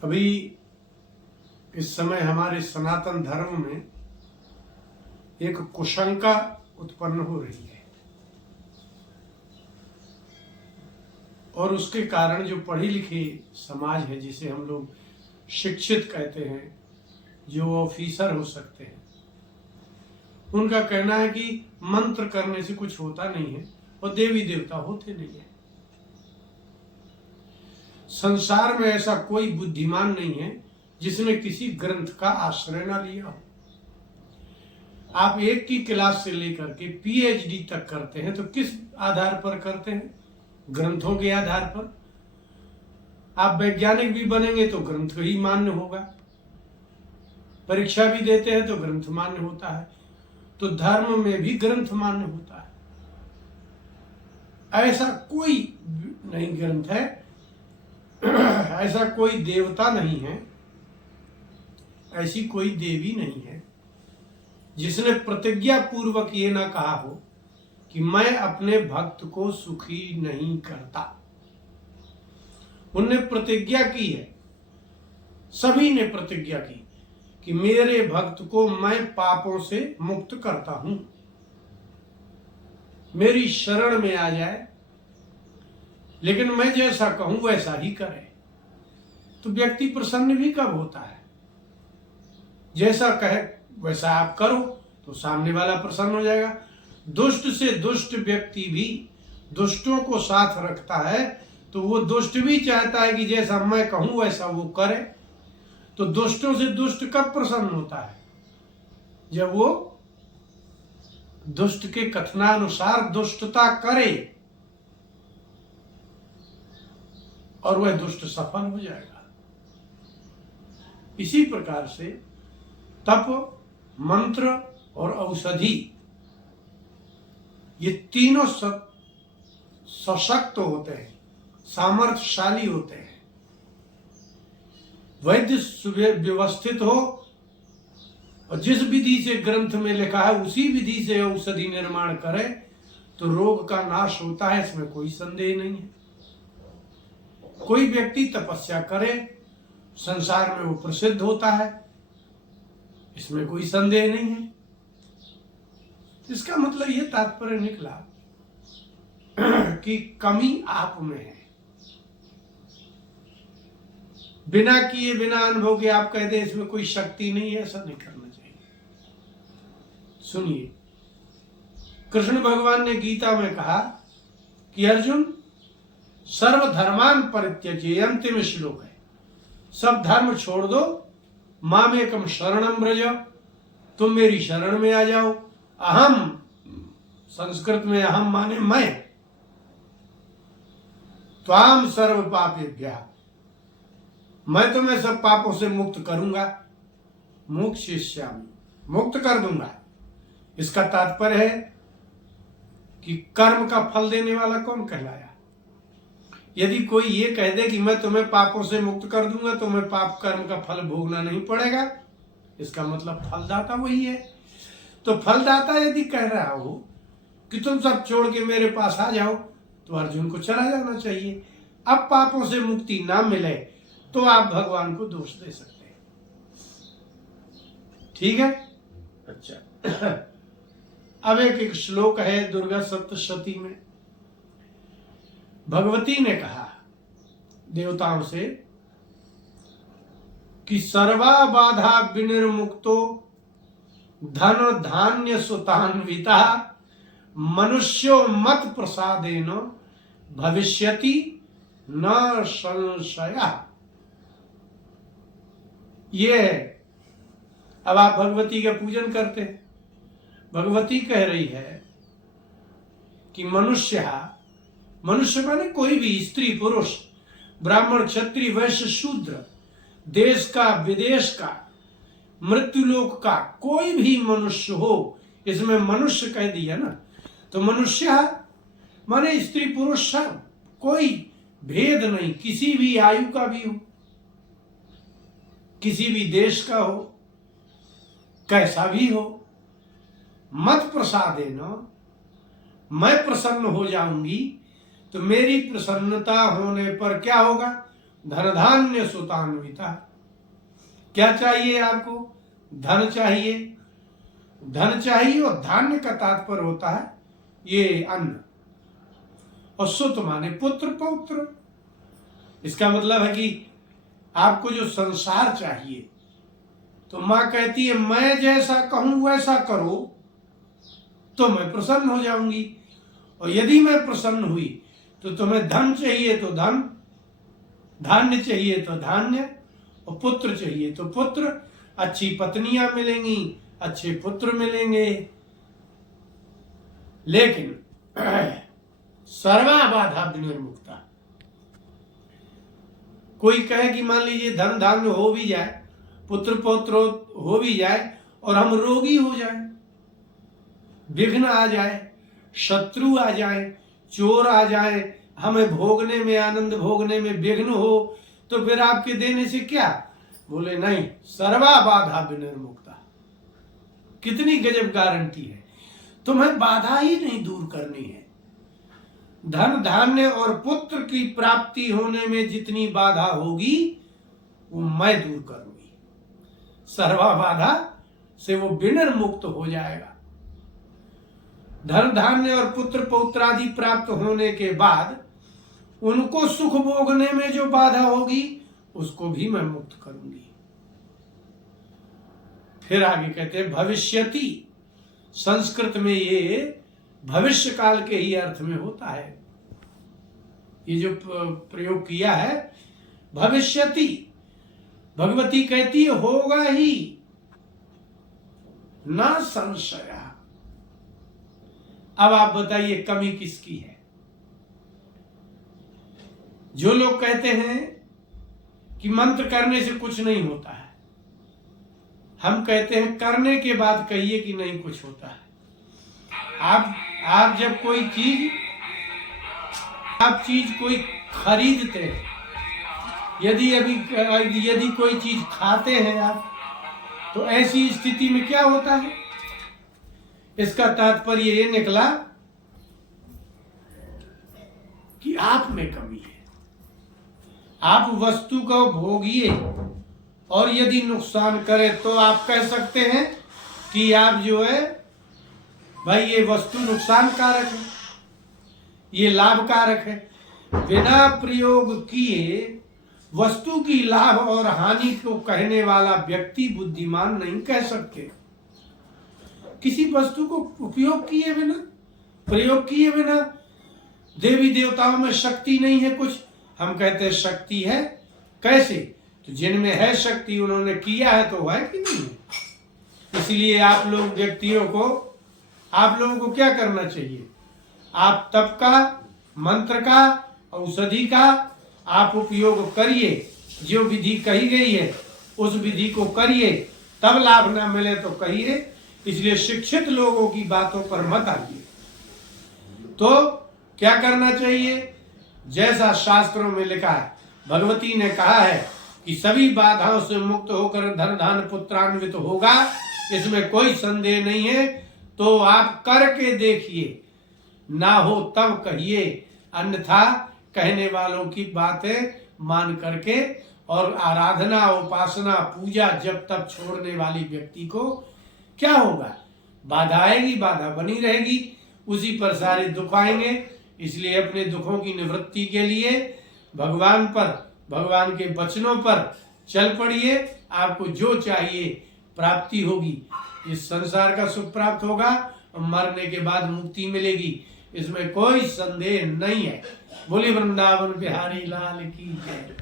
अभी इस समय हमारे सनातन धर्म में एक कुशंका उत्पन्न हो रही है और उसके कारण जो पढ़ी लिखी समाज है, जिसे हम लोग शिक्षित कहते हैं, जो ऑफिसर हो सकते हैं, उनका कहना है कि मंत्र करने से कुछ होता नहीं है और देवी देवता होते नहीं है। संसार में ऐसा कोई बुद्धिमान नहीं है जिसने किसी ग्रंथ का आश्रय ना लिया हो। आप एक की क्लास से लेकर के पीएचडी तक करते हैं तो किस आधार पर करते हैं? ग्रंथों के आधार पर। आप वैज्ञानिक भी बनेंगे तो ग्रंथ ही मान्य होगा, परीक्षा भी देते हैं तो ग्रंथ मान्य होता है, तो धर्म में भी ग्रंथ मान्य होता है। ऐसा कोई नहीं ग्रंथ है, ऐसा कोई देवता नहीं है, ऐसी कोई देवी नहीं है जिसने प्रतिज्ञा पूर्वक ये ना कहा हो कि मैं अपने भक्त को सुखी नहीं करता। उनने प्रतिज्ञा की है, सभी ने प्रतिज्ञा की कि मेरे भक्त को मैं पापों से मुक्त करता हूं, मेरी शरण में आ जाए, लेकिन मैं जैसा कहूं वैसा ही करे। तो व्यक्ति प्रसन्न भी कब होता है? जैसा कहे वैसा आप करो तो सामने वाला प्रसन्न हो जाएगा। दुष्ट से दुष्ट व्यक्ति भी दुष्टों को साथ रखता है, तो वो दुष्ट भी चाहता है कि जैसा मैं कहूं वैसा वो करे। तो दुष्टों से दुष्ट कब प्रसन्न होता है? जब वो दुष्ट के कथनानुसार दुष्टता करे और वह दुष्ट सफल हो जाएगा। इसी प्रकार से तप, मंत्र और औषधि, ये तीनों सशक्त होते हैं, सामर्थ्यशाली होते हैं। वैद्य सुव्यवस्थित हो और जिस विधि से ग्रंथ में लिखा है उसी विधि से औषधि निर्माण करे तो रोग का नाश होता है, इसमें कोई संदेह नहीं है। कोई व्यक्ति तपस्या करे, संसार में वो प्रसिद्ध होता है, इसमें कोई संदेह नहीं है। इसका मतलब ये तात्पर्य निकला कि कमी आप में है। बिना किए, बिना अनुभव के आप कहते इसमें कोई शक्ति नहीं है, ऐसा नहीं करना चाहिए। सुनिए, कृष्ण भगवान ने गीता में कहा कि अर्जुन, सर्वधर्मान परित्यज्य, अंतिम श्लोक है, सब धर्म छोड़ दो, मामेकम शरणम व्रज, तुम मेरी शरण में आ जाओ। अहम, संस्कृत में अहम माने मैं, त्वाम सर्व पापेभ्यः, मैं तुम्हें सब पापों से मुक्त करूंगा, मोक्षयिष्यामि, मुक्त कर दूंगा। इसका तात्पर्य है कि कर्म का फल देने वाला कौन कहलाया? यदि कोई ये कह दे कि मैं तुम्हें पापों से मुक्त कर दूंगा, तुम्हें पाप कर्म का फल भोगना नहीं पड़ेगा, इसका मतलब फलदाता वही है। तो फलदाता यदि कह रहा हो कि तुम सब छोड़ के मेरे पास आ जाओ, तो अर्जुन को चला जाना चाहिए। अब पापों से मुक्ति ना मिले तो आप भगवान को दोष दे सकते हैं। ठीक है? अच्छा, अब एक श्लोक है दुर्गा सप्तशती में। भगवती ने कहा देवताओं से कि सर्वा बाधा विनिर्मुक्तो धन धान्य सुतान्विता मनुष्यो मत प्रसादेन भविष्यति न संशय। ये है। अब आप भगवती का पूजन करते हैं, भगवती कह रही है कि मनुष्य माने कोई भी, स्त्री पुरुष, ब्राह्मण क्षत्रिय वैश्य शूद्र, देश का विदेश का, मृत्युलोक का, कोई भी मनुष्य हो, इसमें मनुष्य कह दिया ना, तो मनुष्य माने स्त्री पुरुष सब, कोई भेद नहीं, किसी भी आयु का भी हो, किसी भी देश का हो, कैसा भी हो। मत प्रसादेन, मैं प्रसन्न हो जाऊंगी, तो मेरी प्रसन्नता होने पर क्या होगा? धन धान्य सुतान्विता। क्या चाहिए आपको? धन चाहिए, धन चाहिए, और धान्य का तात्पर्य होता है ये अन्न, और सुत माने पुत्र पौत्र। इसका मतलब है कि आपको जो संसार चाहिए, तो मां कहती है मैं जैसा कहूं वैसा करो तो मैं प्रसन्न हो जाऊंगी, और यदि मैं प्रसन्न हुई तो तुम्हें धन चाहिए तो धन, धान्य चाहिए तो धान्य, और पुत्र चाहिए तो पुत्र, अच्छी पत्नियां मिलेंगी, अच्छे पुत्र मिलेंगे। लेकिन सर्वा बाधा विनिर्मुक्ता। कोई कहे कि मान लीजिए धन धान्य हो भी जाए, पुत्र पौत्र हो भी जाए, और हम रोगी हो जाए, विघ्न आ जाए, शत्रु आ जाए, चोर आ जाए, हमें भोगने में, आनंद भोगने में विघ्न हो, तो फिर आपके देने से क्या? बोले नहीं, सर्वा बाधा विनिर्मुक्ता। कितनी गजब गारंटी है, तुम्हें बाधा ही नहीं दूर करनी है। धन धान्य और पुत्र की प्राप्ति होने में जितनी बाधा होगी वो मैं दूर करूंगी। सर्वा बाधा से वो विनिर्मुक्त हो जाएगा। धन धान्य और पुत्र पौत्र आदि प्राप्त होने के बाद उनको सुख भोगने में जो बाधा होगी उसको भी मैं मुक्त करूंगी। फिर आगे कहते हैं भविष्यति। संस्कृत में ये भविष्य काल के ही अर्थ में होता है। ये जो प्रयोग किया है भविष्यति, भगवती कहती है होगा ही, ना संशय। अब आप बताइए कमी किसकी है? जो लोग कहते हैं कि मंत्र करने से कुछ नहीं होता है, हम कहते हैं करने के बाद कहिए कि नहीं कुछ होता है। आप जब कोई चीज कोई खरीदते हैं, यदि कोई चीज खाते हैं आप, तो ऐसी स्थिति में क्या होता है? इसका तात्पर्य ये निकला कि आप में कमी है। आप वस्तु को भोगिए, और यदि नुकसान करे तो आप कह सकते हैं कि आप जो है भाई ये वस्तु नुकसान कारक है, ये लाभकारक है। बिना प्रयोग किए वस्तु की लाभ और हानि को कहने वाला व्यक्ति बुद्धिमान नहीं कह सकते। किसी वस्तु को उपयोग किए बिना, प्रयोग किए बिना, देवी देवताओं में शक्ति नहीं है कुछ, हम कहते हैं शक्ति है। कैसे? तो जिनमें है शक्ति उन्होंने किया है तो है कि नहीं है। इसलिए आप लोगों को क्या करना चाहिए? आप तप का, मंत्र का, औषधि का आप उपयोग करिए। जो विधि कही गई है उस विधि को करिए, तब लाभ ना मिले तो कहिए। इसलिए शिक्षित लोगों की बातों पर मत आइए। तो क्या करना चाहिए? जैसा शास्त्रों में लिखा है, भगवती ने कहा है कि सभी बाधाओं से मुक्त होकर धन धान्य पुत्रान्वित होगा, इसमें कोई संदेह नहीं है। तो आप करके देखिए, ना हो तब कहिए, अन्यथा कहने वालों की बातें मान करके और आराधना, उपासना, पूजा जब तब छोड़ने वाली व्यक्ति को क्या होगा? बाधा आएगी, बाधा बनी रहेगी, उसी पर सारे दुख आएंगे। इसलिए अपने दुखों की निवृत्ति के लिए भगवान पर, भगवान के वचनों पर चल पड़िए। आपको जो चाहिए प्राप्ति होगी। इस संसार का सुख प्राप्त होगा, मरने के बाद मुक्ति मिलेगी, इसमें कोई संदेह नहीं है। बोले वृंदावन बिहारी लाल की जय।